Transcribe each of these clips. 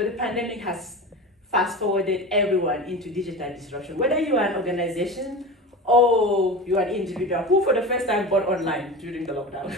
So the pandemic has fast forwarded everyone into digital disruption. Whether you are an organization or you are an individual who for the first time bought online during the lockdown.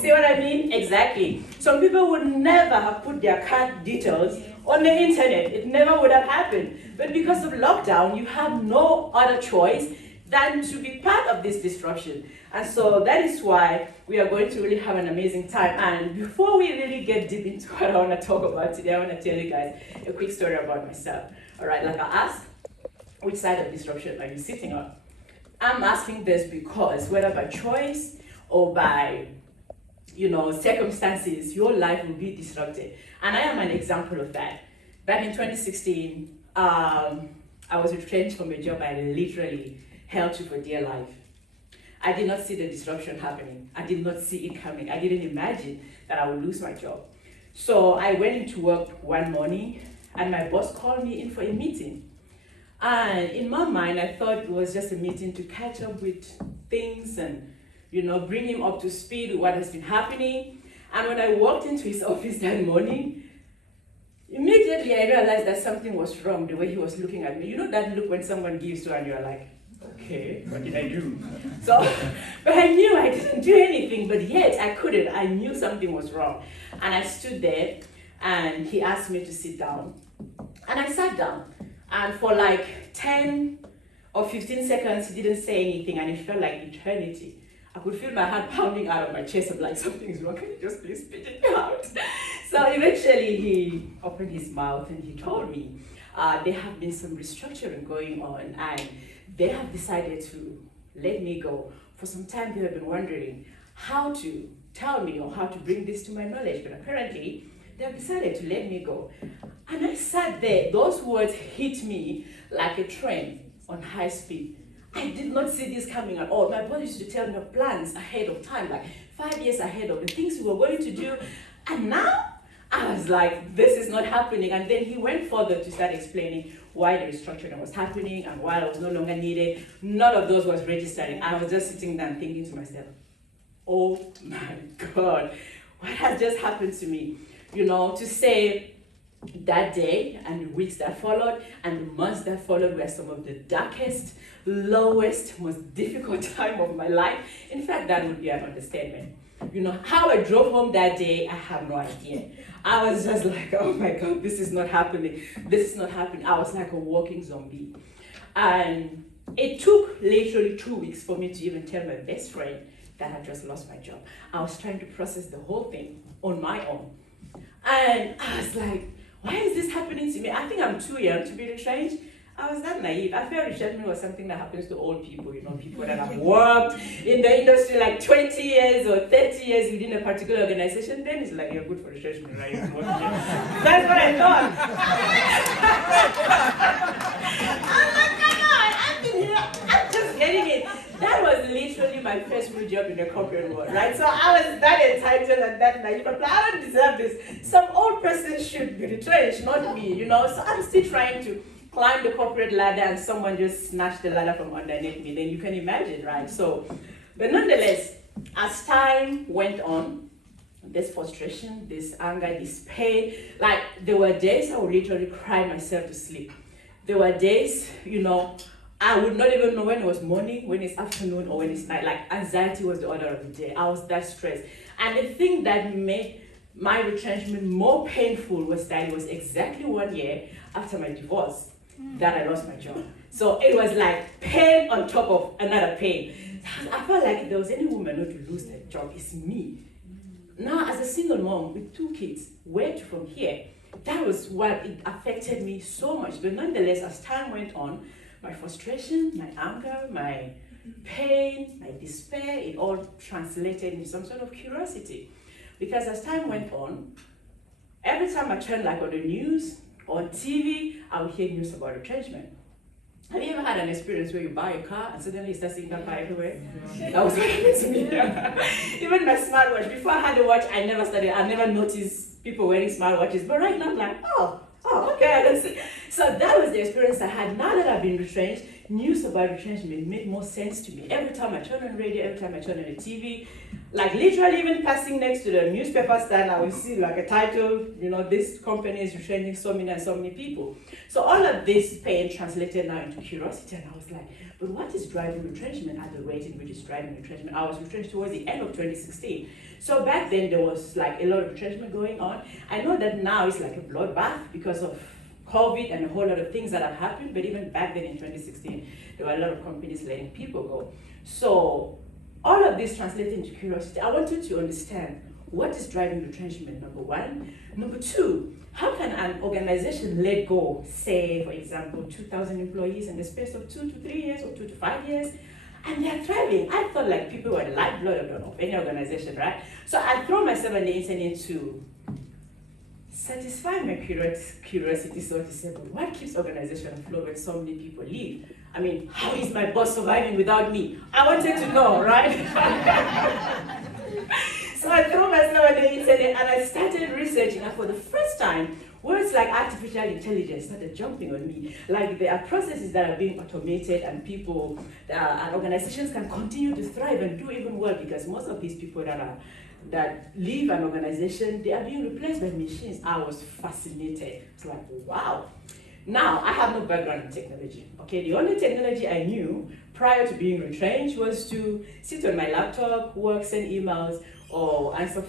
See what I mean? Exactly. Some people would never have put their card details on the internet. It never would have happened. But because of lockdown, you have no other choice than to be part of this disruption. And so that is why we are going to really have an amazing time. And before we really get deep into what I want to talk about today, I want to tell you guys a quick story about myself. All right, like I asked, which side of disruption are you sitting on? I'm asking this because whether by choice or by circumstances, your life will be disrupted. And I am an example of that. Back in 2016, I was retrenched from a job I literally held to for dear life. I did not see the disruption happening. I did not see it coming. I didn't imagine that I would lose my job. So I went into work one morning and my boss called me in for a meeting. And in my mind, I thought it was just a meeting to catch up with things and bring him up to speed with what has been happening. And when I walked into his office that morning, immediately I realized that something was wrong the way he was looking at me. You know that look when someone gives you and you're like, okay, what did I do? So, but I knew I didn't do anything, but yet I couldn't. I knew something was wrong. And I stood there and he asked me to sit down. And I sat down. And for like 10 or 15 seconds, he didn't say anything and it felt like eternity. I could feel my heart pounding out of my chest. I'm like, something's wrong. Can you just please spit it out? So eventually he opened his mouth and he told me there have been some restructuring going on and they have decided to let me go. For some time they have been wondering how to tell me or how to bring this to my knowledge, but apparently they have decided to let me go. And I sat there, those words hit me like a train on high speed. I did not see this coming at all. My boss used to tell me plans ahead of time, like 5 years ahead of the things we were going to do. And now I was like, this is not happening. And then he went further to start explaining why the restructuring was happening and why I was no longer needed. None of those was registering. I was just sitting there and thinking to myself, oh my God, what has just happened to me? To say that day and the weeks that followed and the months that followed were some of the darkest, lowest, most difficult time of my life. In fact, that would be an understatement. How I drove home that day, I have no idea. I was just like, oh my God, this is not happening. This is not happening. I was like a walking zombie. And it took literally 2 weeks for me to even tell my best friend that I just lost my job. I was trying to process the whole thing on my own. And I was like, why is this happening to me? I think I'm too young to be retrenched. I was that naive. I felt retrenchment was something that happens to old people, people that have worked in the industry like 20 years or 30 years within a particular organization. Then it's like, you're good for retrenchment, right? That's what I thought. I'm like, come on, I've been here. I'm just getting it. That was literally my first real job in the corporate world, right? So I was that entitled and that naive. I'm like, I don't deserve this. Some old person should be retrenched, not me, So I'm still trying to climb the corporate ladder and someone just snatched the ladder from underneath me. Then you can imagine, right? So, but nonetheless, as time went on, this frustration, this anger, this pain, like there were days I would literally cry myself to sleep. There were days, I would not even know when it was morning, when it's afternoon, or when it's night. Like anxiety was the order of the day. I was that stressed. And the thing that made my retrenchment more painful was that it was exactly 1 year after my divorce that I lost my job. So it was like pain on top of another pain. I felt like if there was any woman who would lose their job, it's me. Now, as a single mom with 2 kids, where to from here? That was what it affected me so much. But nonetheless, as time went on, my frustration, my anger, my pain, my despair, it all translated into some sort of curiosity. Because as time went on, every time I turned like on the news, on TV, I would hear news about retrenchment. Have you ever had an experience where you buy a car and suddenly you start seeing that car everywhere? That was what happened to me. Even my smartwatch, before I had a watch, I never noticed people wearing smartwatches. But right now I'm like, oh, okay. So that was the experience I had. Now that I've been retrenched, news about retrenchment made more sense to me. Every time I turn on radio, every time I turn on the TV, like literally even passing next to the newspaper stand, I will see like a title, this company is retrenching so many and so many people. So all of this pain translated now into curiosity, and I was like, but what is driving retrenchment at the rate in which it's driving retrenchment? I was retrenched towards the end of 2016. So back then there was like a lot of retrenchment going on. I know that now it's like a bloodbath because of COVID and a whole lot of things that have happened, but even back then in 2016, there were a lot of companies letting people go. So all of this translated into curiosity. I wanted to understand what is driving retrenchment, number one. Number two, how can an organization let go, say, for example, 2,000 employees in the space of 2 to 3 years or 2 to 5 years, and they're thriving? I thought like people were the lifeblood of any organization, right? So I throw myself on the internet to satisfy my curiosity, so to say, but what keeps organization afloat when so many people leave? I mean, how is my boss surviving without me? I wanted to know, right? So I threw myself on the internet and I started researching, and for the first time, words like artificial intelligence started jumping on me. Like there are processes that are being automated, and people and organizations can continue to thrive and do even well, because most of these people that leave an organization, they are being replaced by machines. I was fascinated. It's like, wow. Now, I have no background in technology, okay? The only technology I knew prior to being retrenched was to sit on my laptop, work, send emails, or answer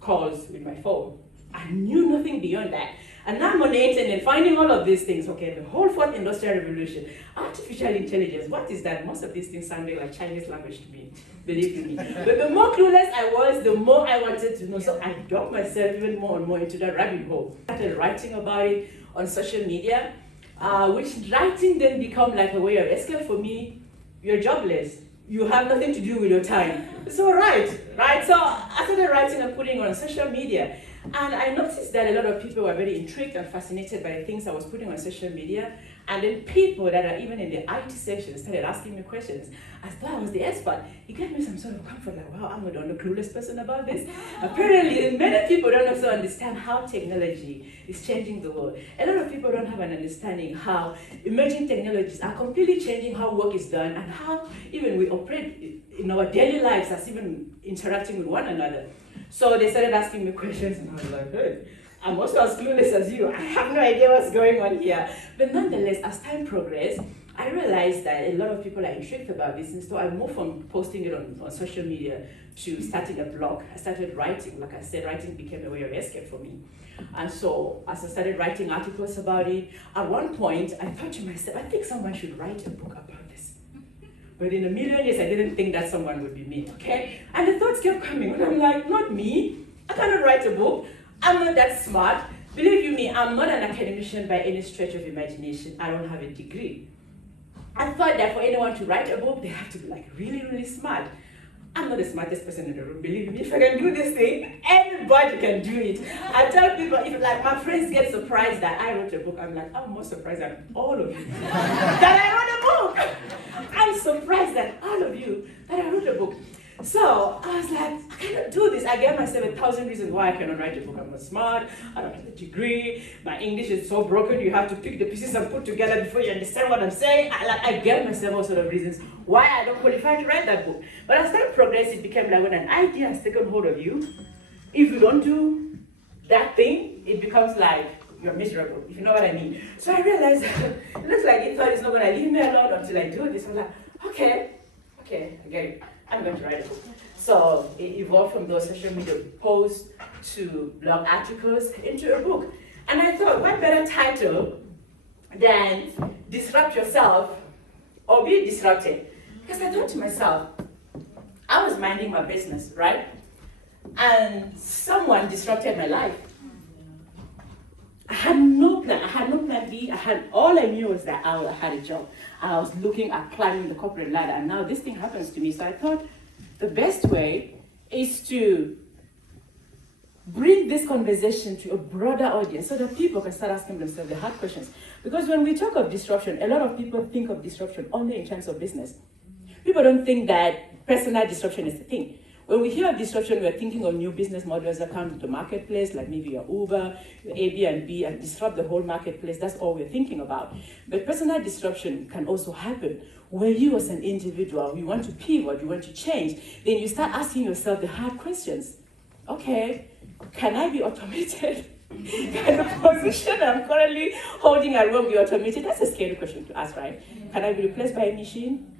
calls with my phone. I knew nothing beyond that. And now I'm on the internet finding all of these things, okay? The whole fourth industrial revolution, artificial intelligence, what is that? Most of these things sounded like Chinese language to me, believe me. But the more clueless I was, the more I wanted to know. So I dug myself even more and more into that rabbit hole. I started writing about it on social media, which writing then become like a way of escape for me. You're jobless. You have nothing to do with your time. So right? So I started writing and putting on social media. And I noticed that a lot of people were very intrigued and fascinated by the things I was putting on social media. And then people that are even in the IT section started asking me questions as though I was the expert. It gave me some sort of comfort, like, wow, I'm not the only clueless person about this. Apparently, many people don't also understand how technology is changing the world. A lot of people don't have an understanding how emerging technologies are completely changing how work is done and how even we operate in our daily lives as even interacting with one another. So they started asking me questions, and I was like, hey, I'm also as clueless as you. I have no idea what's going on here. But nonetheless, as time progressed, I realized that a lot of people are intrigued about this, and so I moved from posting it on social media to starting a blog. I started writing. Like I said, writing became a way of escape for me. And so as I started writing articles about it, at one point, I thought to myself, I think someone should write a book about this. But in a million years, I didn't think that someone would be me, okay? And the thoughts kept coming, and I'm like, not me. I cannot write a book. I'm not that smart. Believe you me, I'm not an academician by any stretch of imagination. I don't have a degree. I thought that for anyone to write a book, they have to be like really, really smart. I'm not the smartest person in the room, believe me. If I can do this thing, everybody can do it. I tell people, if like my friends get surprised that I wrote a book, I'm like, I'm more surprised than all of you that I wrote a book. I'm surprised that all of you that I wrote a book. So I was like, I cannot do this. I gave myself 1,000 reasons why I cannot write a book. I'm not smart, I don't have a degree, my English is so broken, you have to pick the pieces and put together before you understand what I'm saying. I gave myself all sort of reasons why I don't qualify to write that book. But as time progressed, it became like when an idea has taken hold of you, if you don't do that thing, it becomes like you're miserable, if you know what I mean. So I realized it looks like it thought it's not going to leave me alone until I do this. I was like, okay, I get it. I'm going to write a book. So it evolved from those social media posts to blog articles into a book. And I thought, what better title than Disrupt Yourself or Be Disrupted? Because I thought to myself, I was minding my business, right? And someone disrupted my life. I had no plan. I had no plan B. All I knew was that I had a job. I was looking at climbing the corporate ladder, and now this thing happens to me. So I thought the best way is to bring this conversation to a broader audience so that people can start asking themselves the hard questions. Because when we talk of disruption, a lot of people think of disruption only in terms of business. People don't think that personal disruption is the thing. When we hear of disruption, we're thinking of new business models that come to the marketplace, like maybe your Uber, your Airbnb, and disrupt the whole marketplace. That's all we're thinking about. But personal disruption can also happen where you as an individual, you want to pivot, you want to change, then you start asking yourself the hard questions. Okay, can I be automated? Can the position I'm currently holding at work be automated? That's a scary question to ask, right? Can I be replaced by a machine?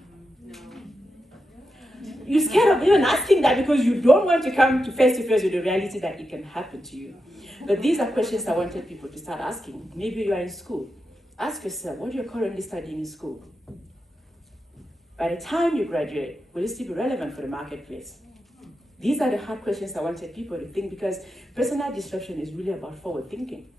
You're scared of even asking that because you don't want to come to face with the reality that it can happen to you. But these are questions I wanted people to start asking. Maybe you are in school. Ask yourself, what you're currently studying in school. By the time you graduate, will it still be relevant for the marketplace? These are the hard questions I wanted people to think, because personal disruption is really about forward thinking.